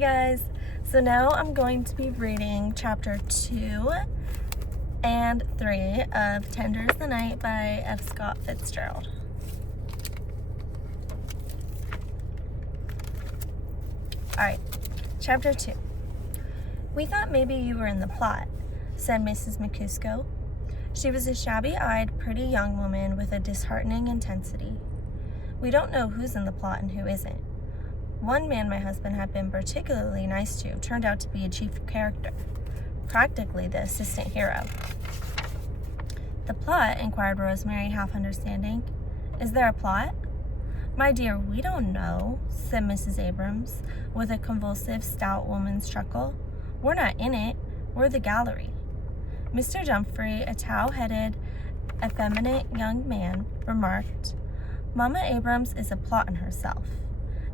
guys, so now I'm going to be reading chapter 2 and 3 of Tender is the Night by F. Scott Fitzgerald. Alright, chapter 2. "We thought maybe you were in the plot," said Mrs. McCusker. She was a shabby-eyed, pretty young woman with a disheartening intensity. "We don't know who's in the plot and who isn't. One man my husband had been particularly nice to turned out to be a chief character, practically the assistant hero." "The plot?" inquired Rosemary, half understanding. "Is there a plot?" "My dear, we don't know," said Mrs. Abrams, with a convulsive, stout woman's chuckle. "We're not in it. We're the gallery." Mr. Dumfrey, a tow-headed, effeminate young man, remarked, "Mama Abrams is a plot in herself,"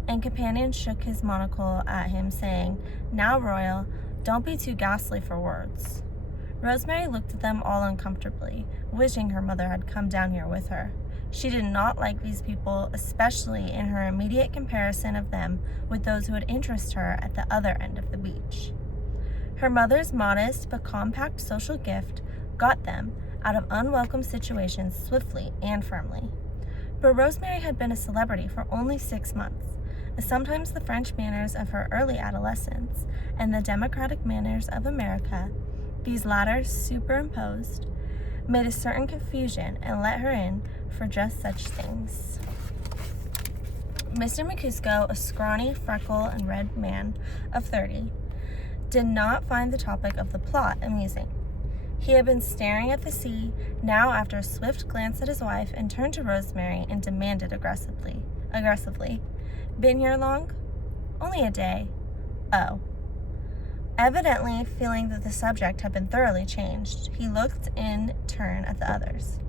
and Companion shook his monocle at him, saying, "Now, Royal, don't be too ghastly for words." Rosemary looked at them all uncomfortably, wishing her mother had come down here with her. She did not like these people, especially in her immediate comparison of them with those who would interest her at the other end of the beach. Her mother's modest but compact social gift got them out of unwelcome situations swiftly and firmly. But Rosemary had been a celebrity for only 6 months, and sometimes the French manners of her early adolescence and the democratic manners of America, these latter superimposed, made a certain confusion and let her in for just such things. Mr. McCusker, a scrawny, freckle and red man of 30, did not find the topic of the plot amusing. He had been staring at the sea, now after a swift glance at his wife, and turned to Rosemary and demanded aggressively, "Been here long?" "Only a day." "Oh." Evidently feeling that the subject had been thoroughly changed, he looked in turn at the others.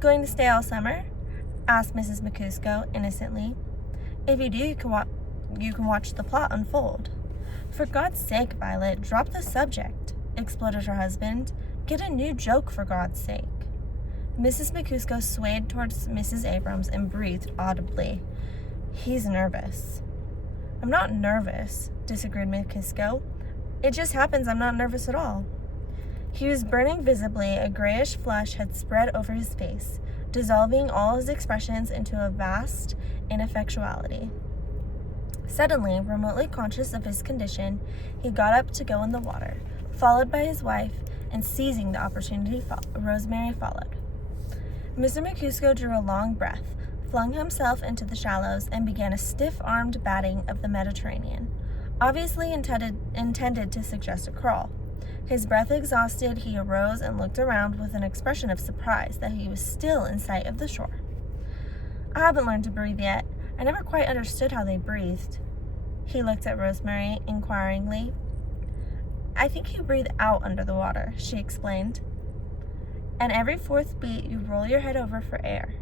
"Going to stay all summer?" asked Mrs. McCusker innocently. "If you do, you can watch the plot unfold." "For God's sake, Violet, drop the subject," exploded her husband. "Get a new joke, for God's sake." Mrs. McCusker swayed towards Mrs. Abrams and breathed audibly. "He's nervous." "I'm not nervous," disagreed McCusker. "It just happens I'm not nervous at all." He was burning visibly. A grayish flush had spread over his face, dissolving all his expressions into a vast ineffectuality. Suddenly, remotely conscious of his condition, he got up to go in the water, followed by his wife, and seizing the opportunity, Rosemary followed. Mr. McCusker drew a long breath, flung himself into the shallows, and began a stiff-armed batting of the Mediterranean, obviously intended to suggest a crawl. His breath exhausted, he arose and looked around with an expression of surprise that he was still in sight of the shore. "I haven't learned to breathe yet. I never quite understood how they breathed." He looked at Rosemary inquiringly. "I think you breathe out under the water," she explained. "And every fourth beat you roll your head over for air."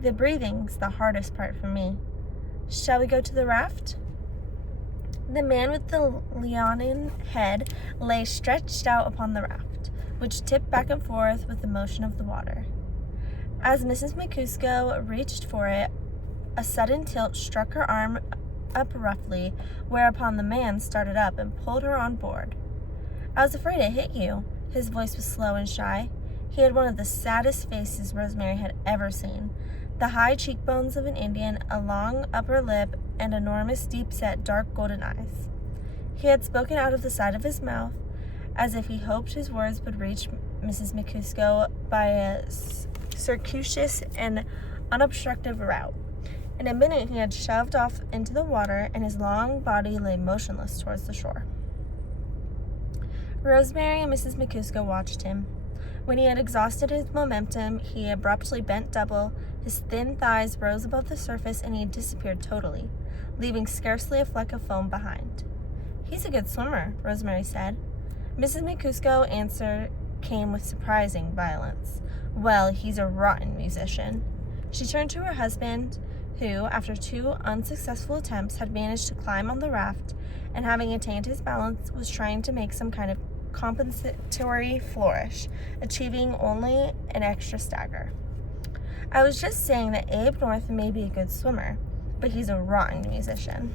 "The breathing's the hardest part for me. Shall we go to the raft?" The man with the leonine head lay stretched out upon the raft, which tipped back and forth with the motion of the water. As Mrs. McCusker reached for it, a sudden tilt struck her arm up roughly, whereupon the man started up and pulled her on board. "I was afraid it hit you." His voice was slow and shy. He had one of the saddest faces Rosemary had ever seen, the high cheekbones of an Indian, a long upper lip, and enormous, deep-set, dark golden eyes. He had spoken out of the side of his mouth, as if he hoped his words would reach Mrs. McCusker by a circuitous and unobstructed route. In a minute he had shoved off into the water, and his long body lay motionless towards the shore. Rosemary and Mrs. McCusker watched him. When he had exhausted his momentum, he abruptly bent double, his thin thighs rose above the surface, and he disappeared totally, leaving scarcely a fleck of foam behind. "He's a good swimmer," Rosemary said. Mrs. McCusker's answer came with surprising violence. "Well, he's a rotten musician." She turned to her husband, who, after 2 unsuccessful attempts, had managed to climb on the raft, and having attained his balance, was trying to make some kind of compensatory flourish, achieving only an extra stagger. "I was just saying that Abe North may be a good swimmer, but he's a rotten musician."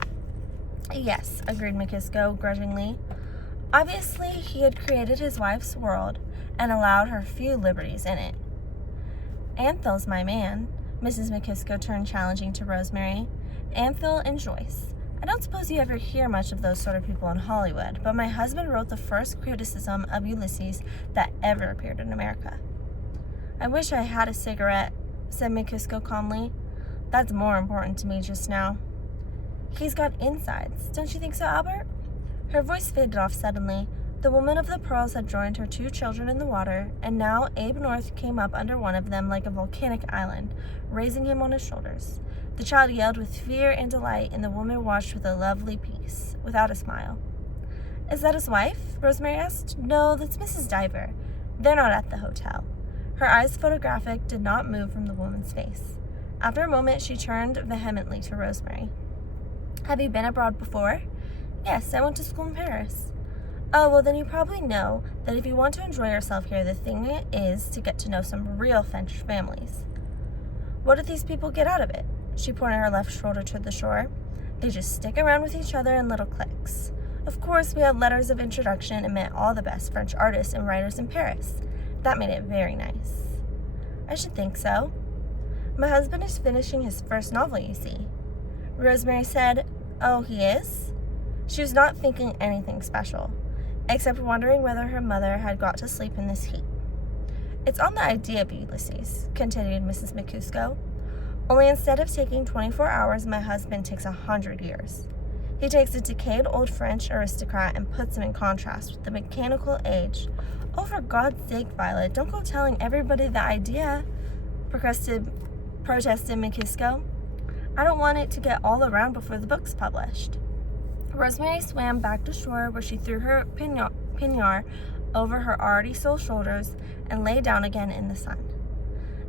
Yes, agreed McKisco grudgingly. Obviously, he had created his wife's world and allowed her few liberties in it. Anthil's my man, Mrs. McKisco turned challenging to Rosemary. Anthil and Joyce. I don't suppose you ever hear much of those sort of people in Hollywood, but my husband wrote the first criticism of Ulysses that ever appeared in America. I wish I had a cigarette, said McKisco calmly. That's more important to me just now. He's got insides, don't you think so, Albert? Her voice faded off suddenly. The woman of the pearls had joined her 2 children in the water, and now Abe North came up under one of them like a volcanic island, raising him on his shoulders. The child yelled with fear and delight, and the woman watched with a lovely peace, without a smile. Is that his wife? Rosemary asked. No, that's Mrs. Diver. They're not at the hotel. Her eyes, photographic, did not move from the woman's face. After a moment, she turned vehemently to Rosemary. Have you been abroad before? Yes, I went to school in Paris. Oh, well, then you probably know that if you want to enjoy yourself here, the thing is to get to know some real French families. What do these people get out of it? She pointed her left shoulder to the shore. They just stick around with each other in little cliques. Of course, we had letters of introduction and met all the best French artists and writers in Paris. That made it very nice. I should think so. My husband is finishing his first novel, you see. Rosemary said, Oh, he is? She was not thinking anything special, except wondering whether her mother had got to sleep in this heat. It's on the idea of Ulysses, continued Mrs. McCusco. Only instead of taking 24 hours, my husband takes 100 years. He takes a decayed old French aristocrat and puts him in contrast with the mechanical age. Oh, for God's sake, Violet, don't go telling everybody the idea, protested McCusco. I don't want it to get all around before the book's published. Rosemary swam back to shore, where she threw her peignoir over her already sore shoulders and lay down again in the sun.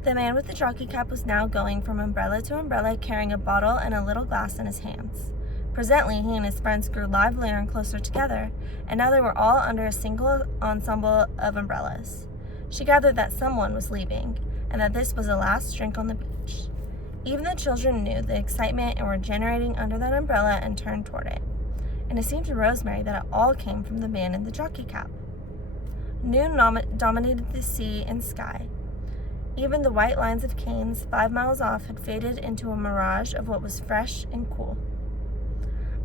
The man with the jockey cap was now going from umbrella to umbrella, carrying a bottle and a little glass in his hands. Presently, he and his friends grew livelier and closer together, and now they were all under a single ensemble of umbrellas. She gathered that someone was leaving, and that this was the last drink on the beach. Even the children knew the excitement and were generating under that umbrella and turned toward it. And it seemed to Rosemary that it all came from the man in the jockey cap. Noon dominated the sea and sky. Even the white lines of canes 5 miles off had faded into a mirage of what was fresh and cool.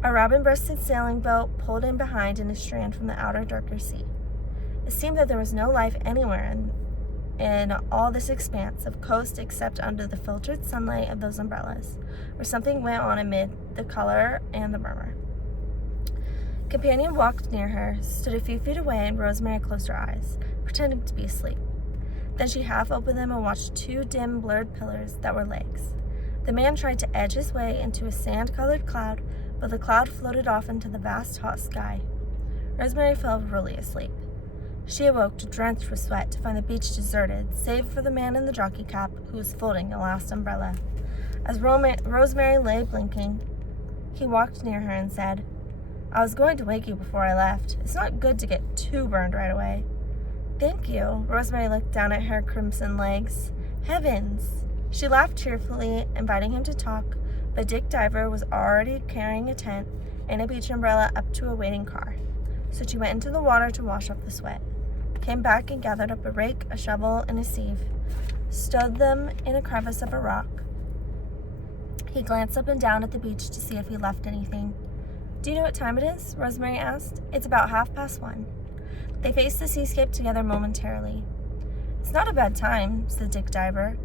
A robin-breasted sailing boat pulled in behind in a strand from the outer darker sea. It seemed that there was no life anywhere in all this expanse of coast except under the filtered sunlight of those umbrellas, where something went on amid the color and the murmur. Companion walked near her, stood a few feet away, and Rosemary closed her eyes, pretending to be asleep. Then she half opened them and watched 2 dim, blurred pillars that were legs. The man tried to edge his way into a sand-colored cloud, but the cloud floated off into the vast, hot sky. Rosemary fell really asleep. She awoke, drenched with sweat, to find the beach deserted, save for the man in the jockey cap, who was folding the last umbrella. As Rosemary lay blinking, he walked near her and said, I was going to wake you before I left. It's not good to get too burned right away. Thank you. Rosemary looked down at her crimson legs. Heavens! She laughed cheerfully, inviting him to talk, but Dick Diver was already carrying a tent and a beach umbrella up to a waiting car. So she went into the water to wash off the sweat, came back and gathered up a rake, a shovel, and a sieve, stowed them in a crevice of a rock. He glanced up and down at the beach to see if he left anything. Do you know what time it is? Rosemary asked. It's about 1:30. They faced the seascape together momentarily. It's not a bad time, said Dick Diver.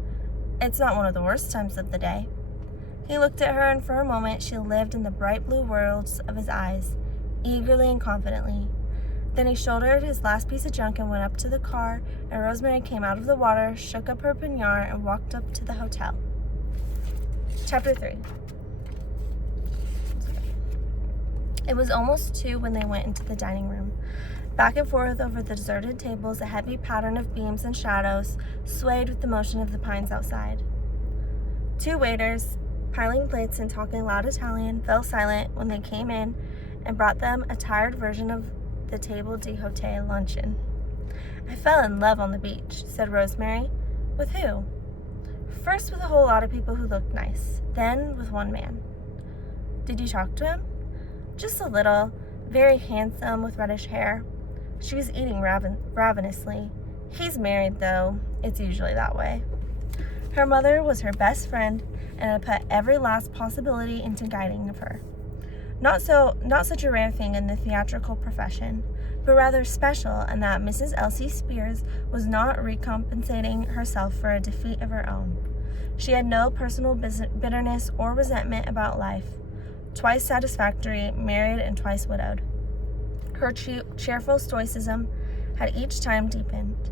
It's not one of the worst times of the day. He looked at her, and for a moment she lived in the bright blue worlds of his eyes, eagerly and confidently. Then he shouldered his last piece of junk and went up to the car, and Rosemary came out of the water, shook up her peignoir, and walked up to the hotel. Chapter 3. It was almost 2 when they went into the dining room. Back and forth over the deserted tables, a heavy pattern of beams and shadows swayed with the motion of the pines outside. 2 waiters, piling plates and talking loud Italian, fell silent when they came in and brought them a tired version of the table d'hote luncheon. I fell in love on the beach, said Rosemary. With who? First with a whole lot of people who looked nice, then with one man. Did you talk to him? Just a little, very handsome with reddish hair. She was eating ravenously. He's married, though. It's usually that way. Her mother was her best friend and had put every last possibility into guiding of her. Not such a rare thing in the theatrical profession, but rather special in that Mrs. Elsie Spears was not recompensating herself for a defeat of her own. She had no personal bitterness or resentment about life. Twice satisfactory, married, and twice widowed. Her cheerful stoicism had each time deepened.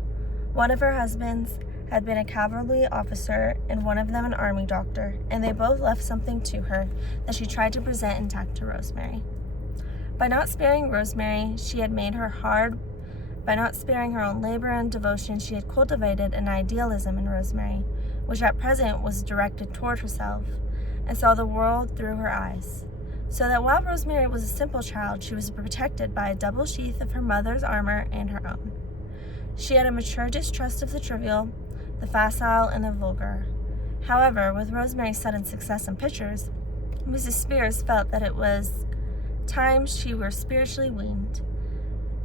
One of her husbands had been a cavalry officer and one of them an army doctor, and they both left something to her that she tried to present intact to Rosemary. By not sparing Rosemary, she had made her hard. By not sparing her own labor and devotion, she had cultivated an idealism in Rosemary, which at present was directed toward herself, and saw the world through her eyes. So that while Rosemary was a simple child, she was protected by a double sheath of her mother's armor and her own. She had a mature distrust of the trivial, the facile, and the vulgar. However, with Rosemary's sudden success in pictures, Mrs. Spears felt that it was time she were spiritually weaned.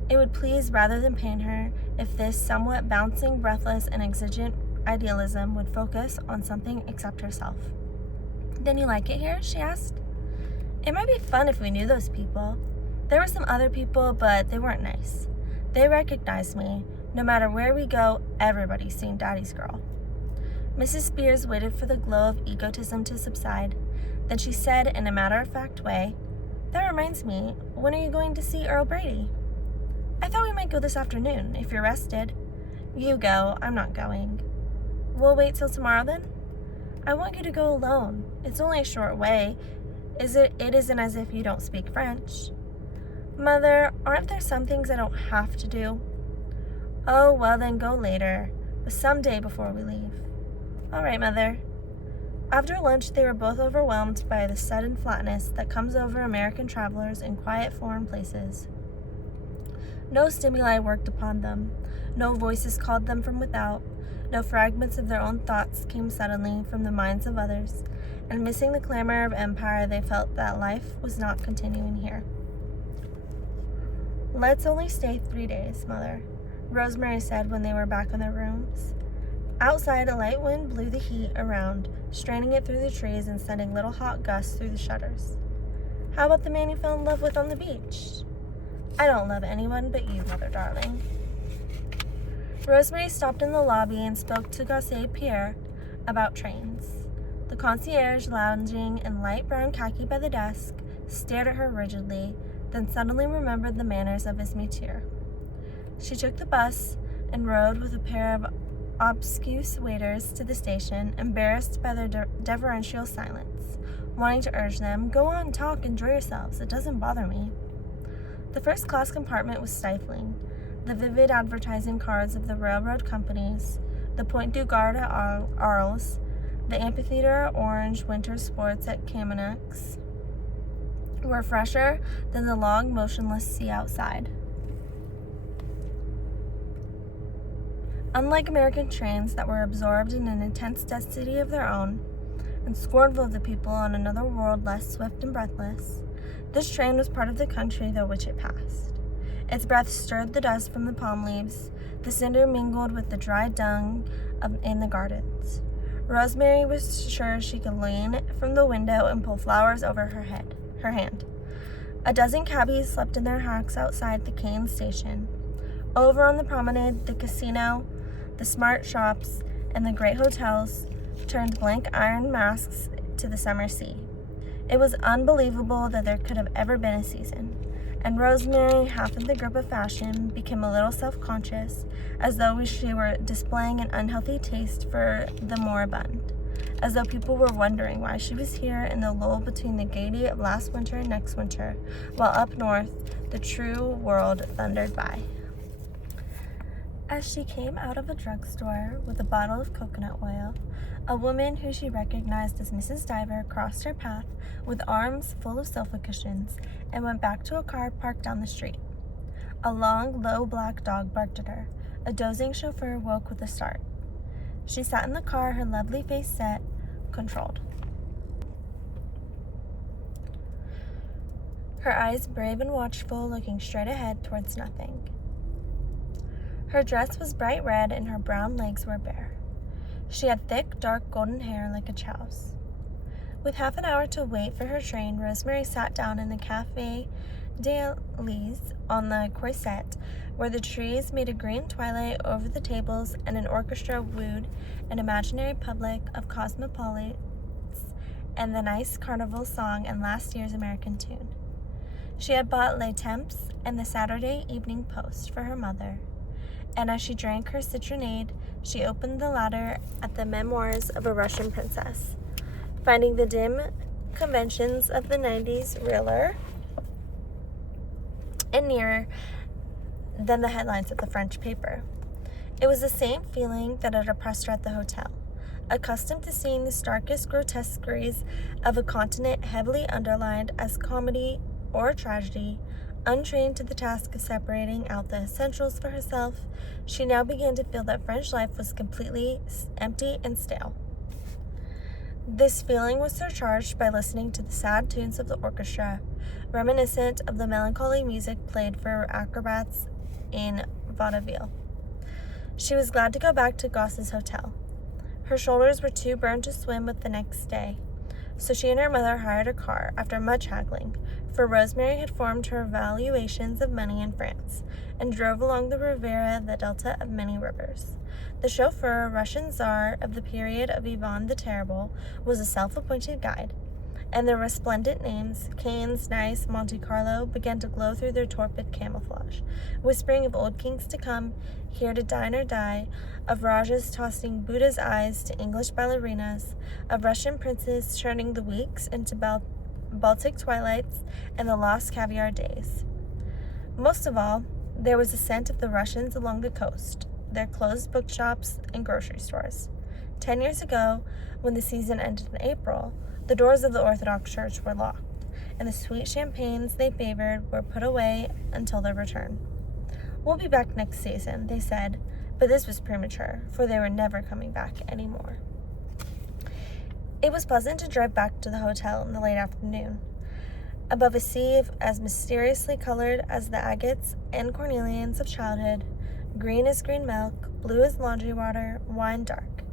It would please rather than pain her if this somewhat bouncing, breathless, and exigent idealism would focus on something except herself. "Then you like it here?" she asked. "It might be fun if we knew those people. There were some other people, but they weren't nice. They recognized me. No matter where we go, everybody's seen Daddy's girl." Mrs. Spears waited for the glow of egotism to subside. Then she said in a matter-of-fact way, "That reminds me, when are you going to see Earl Brady?" "I thought we might go this afternoon, if you're rested." "You go. I'm not going." "We'll wait till tomorrow, then?" "I want you to go alone. It's only a short way. It isn't as if you don't speak French." "Mother, aren't there some things I don't have to do?" "Oh, well then go later, but some day before we leave." "All right, Mother." After lunch, they were both overwhelmed by the sudden flatness that comes over American travelers in quiet foreign places. No stimuli worked upon them. No voices called them from without. No fragments of their own thoughts came suddenly from the minds of others, and missing the clamor of empire, they felt that life was not continuing here. "Let's only stay 3 days, Mother," Rosemary said when they were back in their rooms. Outside, a light wind blew the heat around, straining it through the trees and sending little hot gusts through the shutters. "How about the man you fell in love with on the beach?" "I don't love anyone but you, Mother darling." Rosemary stopped in the lobby and spoke to Gautier Pierre about trains. The concierge, lounging in light brown khaki by the desk, stared at her rigidly, then suddenly remembered the manners of his métier. She took the bus and rode with a pair of obtuse waiters to the station, embarrassed by their deferential silence, wanting to urge them, "Go on, talk, enjoy yourselves. It doesn't bother me." The first-class compartment was stifling. The vivid advertising cards of the railroad companies, the Point du Gard at Arles, the amphitheater orange winter sports at Kamenex were fresher than the long, motionless sea outside. Unlike American trains that were absorbed in an intense destiny of their own and scornful of the people on another world less swift and breathless, this train was part of the country through which it passed. Its breath stirred the dust from the palm leaves. The cinder mingled with the dry dung in the gardens. Rosemary was sure she could lean from the window and pull flowers over her hand. A dozen cabbies slept in their hacks outside the Cairns station. Over on the promenade, the casino, the smart shops, and the great hotels turned blank iron masks to the summer sea. It was unbelievable that there could have ever been a season, and Rosemary, half in the grip of fashion, became a little self-conscious, as though she were displaying an unhealthy taste for the moribund, as though people were wondering why she was here in the lull between the gaiety of last winter and next winter, while up north the true world thundered by. As she came out of a drugstore with a bottle of coconut oil, a woman who she recognized as Mrs. Diver crossed her path with arms full of sofa cushions and went back to a car parked down the street. A long, low black dog barked at her. A dozing chauffeur woke with a start. She sat in the car, her lovely face set, controlled. her eyes brave and watchful, looking straight ahead towards nothing. Her dress was bright red and her brown legs were bare. She had thick, dark golden hair like a chow's. With half an hour to wait for her train, Rosemary sat down in the Café des Lys on the Croisette, where the trees made a green twilight over the tables and an orchestra wooed an imaginary public of cosmopolites and the nice carnival song and last year's American tune. She had bought Les Temps and the Saturday Evening Post for her mother, and as she drank her citronade, she opened the latter at the Memoirs of a Russian Princess, finding the dim conventions of the 90s realer and nearer than the headlines of the French paper. It was the same feeling that had oppressed her at the hotel. Accustomed to seeing the starkest grotesqueries of a continent heavily underlined as comedy or tragedy, untrained to the task of separating out the essentials for herself, she now began to feel that French life was completely empty and stale. This feeling was surcharged by listening to the sad tunes of the orchestra, reminiscent of the melancholy music played for acrobats in vaudeville. She was glad to go back to Goss's hotel. Her shoulders were too burned to swim with the next day, so she and her mother hired a car after much haggling, for Rosemary had formed her valuations of money in France, and drove along the Riviera, the delta of many rivers. The chauffeur, Russian Tsar of the period of Ivan the Terrible, was a self-appointed guide, and their resplendent names, Cannes, Nice, Monte Carlo, began to glow through their torpid camouflage, whispering of old kings to come, here to dine or die, of Rajas tossing Buddha's eyes to English ballerinas, of Russian princes turning the weeks into Baltic twilights and the lost caviar days. Most of all, there was a scent of the Russians along the coast, their closed bookshops and grocery stores. 10 years ago, when the season ended in April, the doors of the Orthodox Church were locked, and the sweet champagnes they favored were put away until their return. "We'll be back next season," they said, but this was premature, for they were never coming back anymore. It was pleasant to drive back to the hotel in the late afternoon, above a sea as mysteriously colored as the agates and cornelians of childhood, green as green milk, blue as laundry water, wine dark.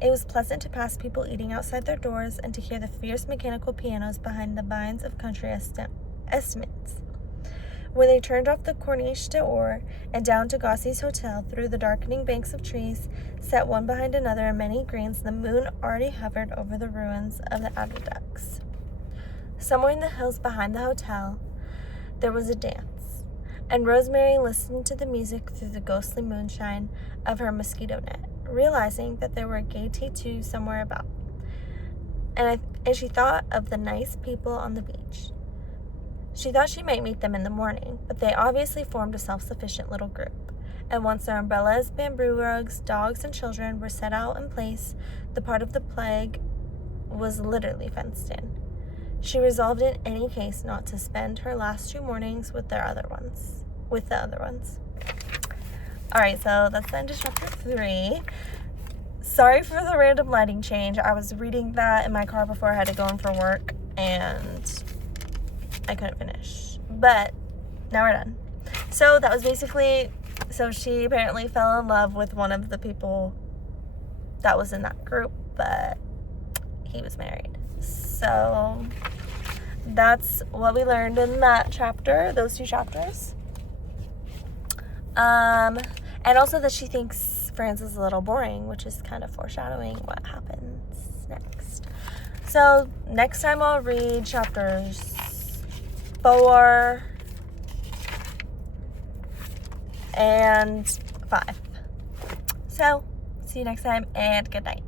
It was pleasant to pass people eating outside their doors and to hear the fierce mechanical pianos behind the vines of country estimates. When they turned off the Corniche d'Or and down to Gossie's hotel through the darkening banks of trees, set one behind another in many greens, the moon already hovered over the ruins of the aqueducts. Somewhere in the hills behind the hotel, there was a dance, and Rosemary listened to the music through the ghostly moonshine of her mosquito net, realizing that there were gay tattoo somewhere about. And she thought of the nice people on the beach. She thought she might meet them in the morning, but they obviously formed a self-sufficient little group. And once their umbrellas, bamboo rugs, dogs, and children were set out in place, the part of the plague was literally fenced in. She resolved in any case not to spend her last 2 mornings with the other ones. Alright, so that's the end of chapter 3. Sorry for the random lighting change. I was reading that in my car before I had to go in for work, and I couldn't finish. But now we're done. So that was basically, so she apparently fell in love with one of the people that was in that group, but he was married. So that's what we learned in that chapter, those 2 chapters. And also that she thinks France is a little boring, which is kind of foreshadowing what happens next. So next time I'll read chapters 4 and 5. So see you next time, and good night.